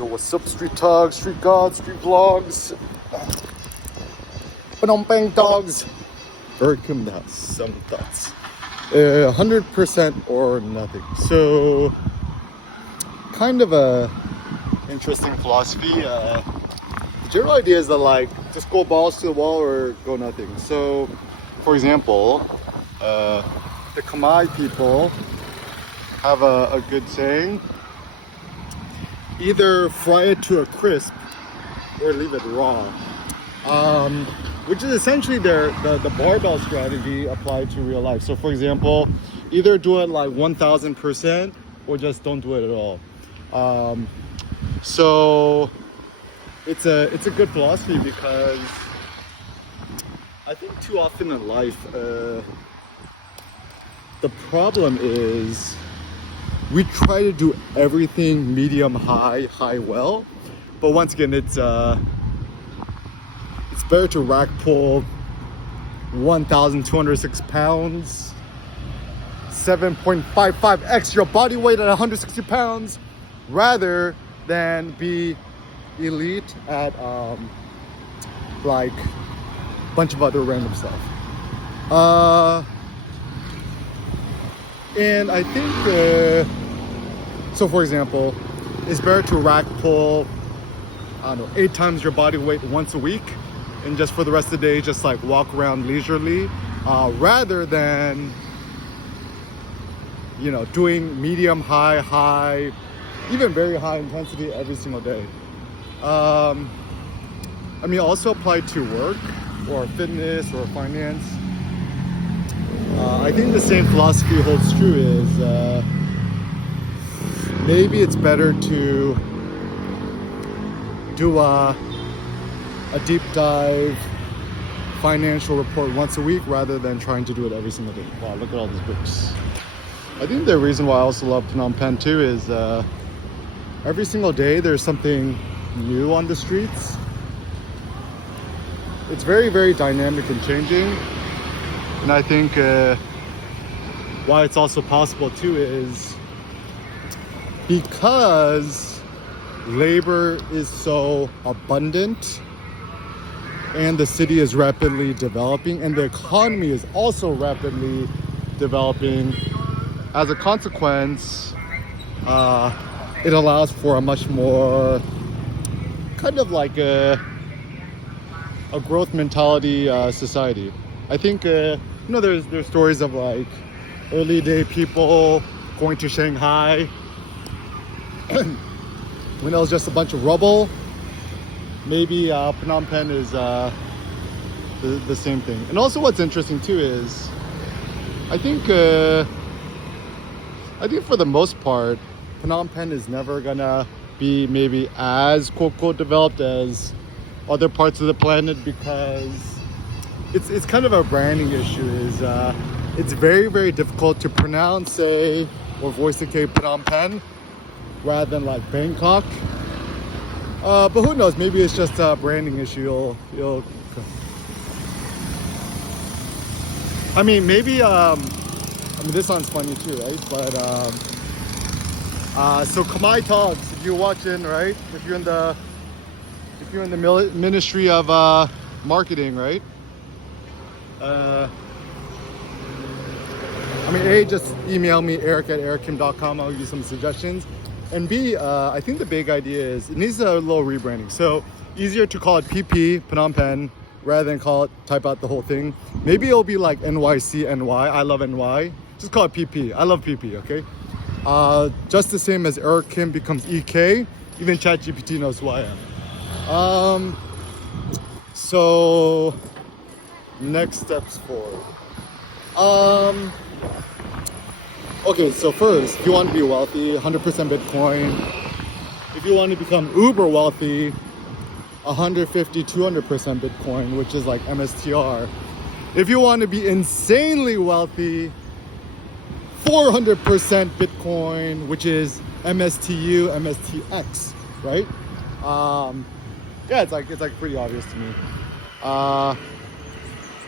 Yo, what's up, street tugs, street gods, street vlogs, Phnom Penh dogs. Welcome to some thoughts. 100% or nothing. So, kind of a interesting philosophy. The general idea is that like just go balls to the wall or go nothing. So, for example, the Khmer people have a good saying: either fry it to a crisp or leave it raw, which is essentially the barbell strategy applied to real life. So for example, either do it like 1000% or just don't do it at all. So it's a good philosophy because I think too often in life the problem is we try to do everything medium high well, but once again it's better to rack pull 1,206 pounds, 7.55x your body weight at 160 pounds, rather than be elite at like a bunch of other random stuff. And I think so for example, it's better to rack pull, I don't know, 8 times your body weight once a week and just for the rest of the day just like walk around leisurely, rather than, you know, doing medium high, even very high intensity every single day. I mean, also applied to work or fitness or finance. I think the same philosophy holds true is maybe it's better to do a deep dive financial report once a week rather than trying to do it every single day. Wow, look at all these books. I think the reason why I also love Phnom Penh too is every single day there's something new on the streets. It's very, very dynamic and changing. And I think why it's also possible too is because labor is so abundant and the city is rapidly developing and the economy is also rapidly developing. As a consequence, it allows for a much more kind of like a growth mentality society. I think you know, there's stories of like early day people going to Shanghai when it was just a bunch of rubble. Maybe Phnom Penh is the same thing. And also what's interesting too is I think for the most part Phnom Penh is never gonna be maybe as quote developed as other parts of the planet because it's kind of a branding issue. Is it's very, very difficult to pronounce, say, or voice decay Phnom Penh rather than like Bangkok. But who knows? Maybe it's just a branding issue. You'll I mean, maybe. I mean, this sounds funny too, right? But so Khmer Talks, if you're watching, right? If you're in the Ministry of Marketing, right? I mean, A, just email me, eric@erickim.com. I'll give you some suggestions. And B, I think the big idea is it needs a little rebranding. So easier to call it PP, Phnom Penh, rather than type out the whole thing. Maybe it'll be like NYC-NY. I love NY. Just call it PP. I love PP, okay? Just the same as Eric Kim becomes EK. Even ChatGPT knows who I am. So next steps forward. Okay, so first, if you want to be wealthy, 100% Bitcoin. If you want to become uber wealthy, 150, 200% Bitcoin, which is like MSTR. If you want to be insanely wealthy, 400% Bitcoin, which is MSTU, MSTX, right? Yeah, it's like pretty obvious to me.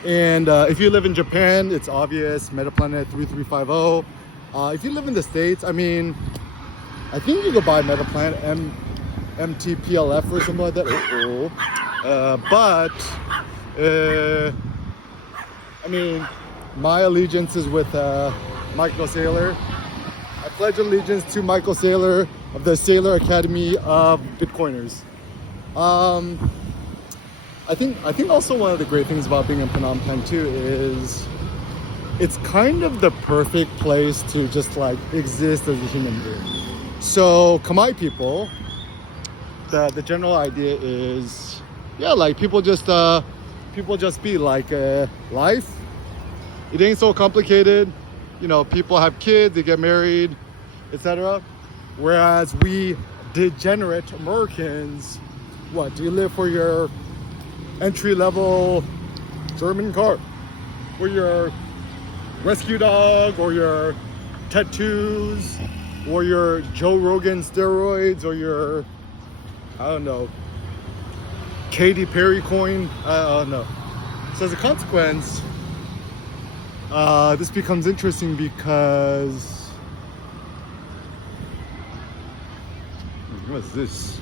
And if you live in Japan, it's obvious, Metaplanet 3350. If you live in the States, I mean, I think you could buy Metaplanet MTPLF or something like that. I mean, my allegiance is with Michael Saylor. I pledge allegiance to Michael Saylor of the Saylor Academy of Bitcoiners. I think also one of the great things about being in Phnom Penh too is it's kind of the perfect place to just like exist as a human being. So Khmer people, the general idea is, yeah, like people just be like life. It ain't so complicated. You know, people have kids, they get married, etc. Whereas we degenerate Americans, what, do you live for your entry-level German car, or your rescue dog, or your tattoos, or your Joe Rogan steroids, or your, I don't know, Katy Perry coin? I don't know. So as a consequence, this becomes interesting because what's this?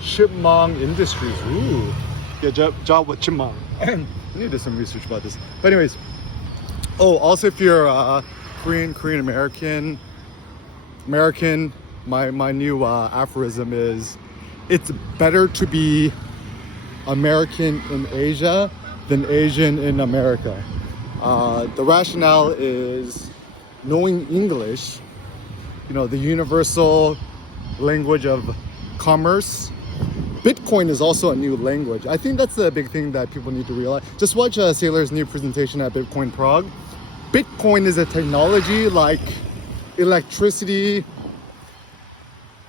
Chipmunk Industries. Ooh, get a job with Chipmunk. I need to do some research about this. But anyways, also if you're Korean American, my new aphorism is, it's better to be American in Asia than Asian in America. The rationale is knowing English, you know, the universal language of commerce. Bitcoin is also a new language. I think that's the big thing that people need to realize. Just watch Saylor's new presentation at Bitcoin Prague. Bitcoin is a technology like electricity,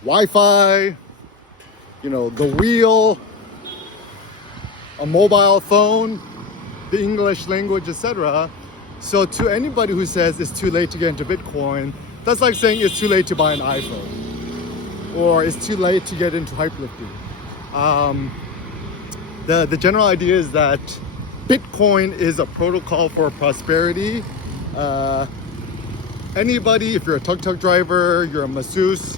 Wi-Fi, you know, the wheel, a mobile phone, the English language, etc. So to anybody who says it's too late to get into Bitcoin, that's like saying it's too late to buy an iPhone, or it's too late to get into hyperlifting. The general idea is that Bitcoin is a protocol for prosperity. Anybody, if you're a tuk-tuk driver, you're a masseuse,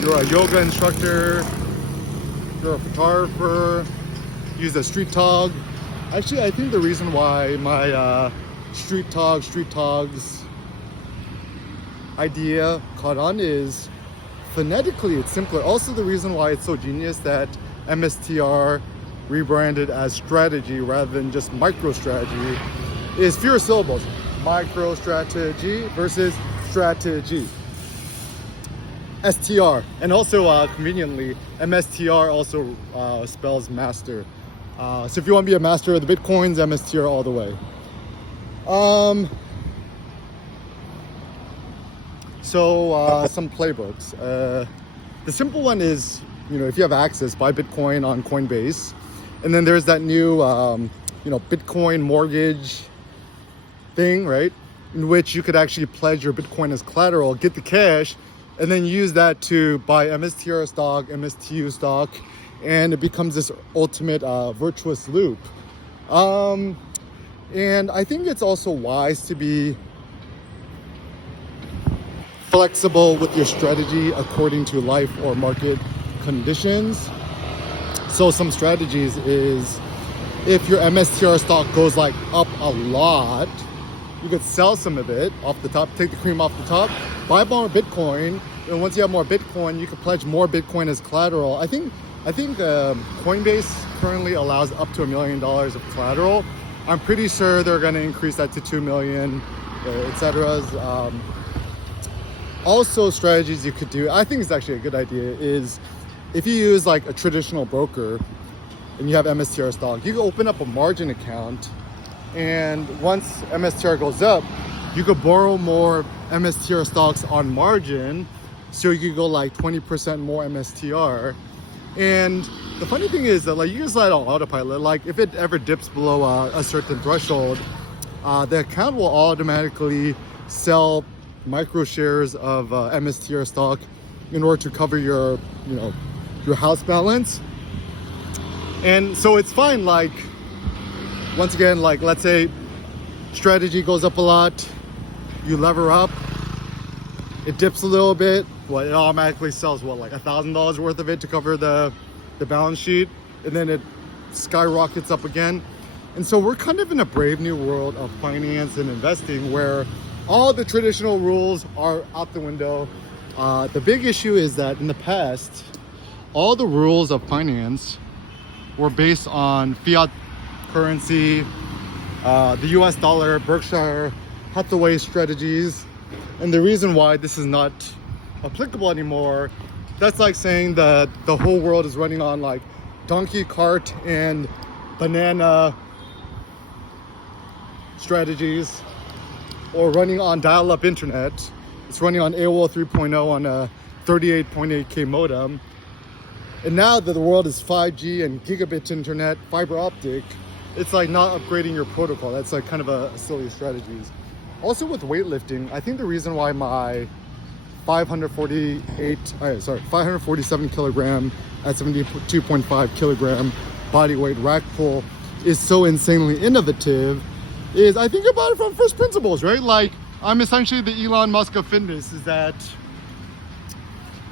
you're a yoga instructor, you're a photographer, use a street tog. Actually, I think the reason why my street togs idea caught on is phonetically it's simpler. Also, the reason why it's so genius that MSTR rebranded as strategy rather than just MicroStrategy is fewer syllables. MicroStrategy versus strategy. STR. And also conveniently, MSTR also spells master. So if you want to be a master of the Bitcoins, MSTR all the way. Some playbooks. The simple one is, you know, if you have access, buy Bitcoin on Coinbase. And then there's that new, Bitcoin mortgage thing, right? In which you could actually pledge your Bitcoin as collateral, get the cash, and then use that to buy MSTR stock, MSTU stock, and it becomes this ultimate virtuous loop. And I think it's also wise to be flexible with your strategy according to life or market conditions. So some strategies is, if your MSTR stock goes like up a lot, you could sell some of it off the top, take the cream off the top, buy more Bitcoin, and once you have more Bitcoin, you can pledge more Bitcoin as collateral. I think Coinbase currently allows up to $1 million of collateral. I'm pretty sure they're going to increase that to 2 million, etc. Also, strategies you could do, I think it's actually a good idea, is if you use like a traditional broker and you have MSTR stock, you can open up a margin account, and once MSTR goes up, you could borrow more MSTR stocks on margin, so you could go like 20% more MSTR. And the funny thing is that like you just let it on autopilot. Like if it ever dips below a certain threshold, the account will automatically sell micro shares of MSTR stock in order to cover your house balance. And so it's fine. Like once again, like let's say strategy goes up a lot, you lever up, it dips a little bit, what, it automatically sells what, like $1,000 worth of it to cover the balance sheet, and then it skyrockets up again. And so we're kind of in a brave new world of finance and investing where all the traditional rules are out the window. The big issue is that in the past, all the rules of finance were based on fiat currency, the US dollar, Berkshire Hathaway strategies. And the reason why this is not applicable anymore, that's like saying that the whole world is running on like donkey cart and banana strategies, or running on dial-up internet. It's running on AOL 3.0 on a 38.8K modem. And now that the world is 5G and gigabit internet, fiber optic, it's like not upgrading your protocol. That's like kind of a silly strategies. Also with weightlifting, I think the reason why my 547 kilogram at 72.5 kilogram body weight rack pull is so insanely innovative is I think about it from first principles, right? Like, I'm essentially the Elon Musk of fitness, is that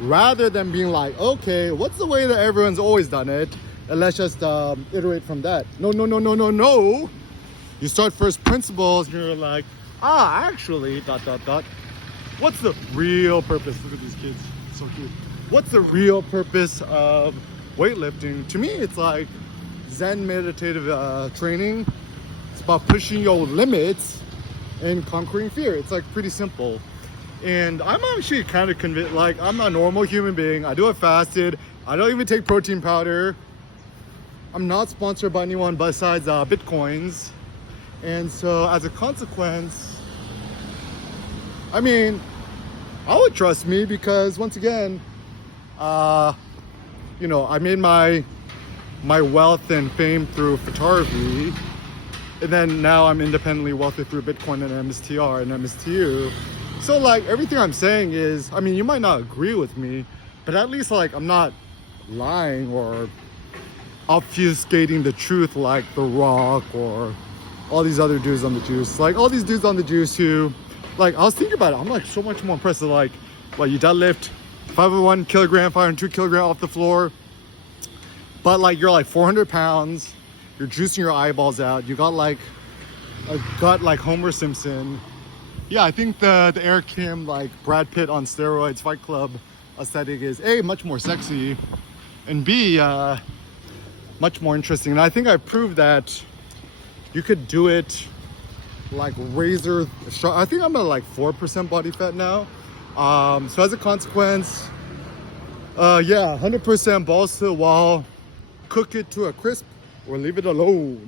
rather than being like, okay, what's the way that everyone's always done it, and let's just iterate from that. No. You start first principles, you're like, actually, ... What's the real purpose? Look at these kids, so cute. What's the real purpose of weightlifting? To me, it's like Zen meditative training. It's about pushing your limits and conquering fear. It's like pretty simple. And I'm actually kind of convinced, like, I'm a normal human being. I do it fasted. I don't even take protein powder. I'm not sponsored by anyone besides Bitcoins. And so as a consequence, I mean, I would trust me because once again, you know, I made my wealth and fame through photography. And then now I'm independently wealthy through Bitcoin and MSTR and MSTU. So like everything I'm saying is, I mean, you might not agree with me, but at least like I'm not lying or obfuscating the truth like The Rock or all these other dudes on the juice. Like all these dudes on the juice who, like, I was thinking about it, I'm like so much more impressed with like, well, you deadlift 501 kilogram, 502 kilogram off the floor, but like you're like 400 pounds, you're juicing your eyeballs out, you got like a gut like Homer Simpson. Yeah, I think the Eric Kim, like Brad Pitt on steroids Fight Club aesthetic is A, much more sexy, and B, much more interesting. And I think I proved that you could do it like razor sharp. I think I'm at like 4% body fat now. So as a consequence, yeah, 100% balls to the wall, cook it to a crisp or leave it alone.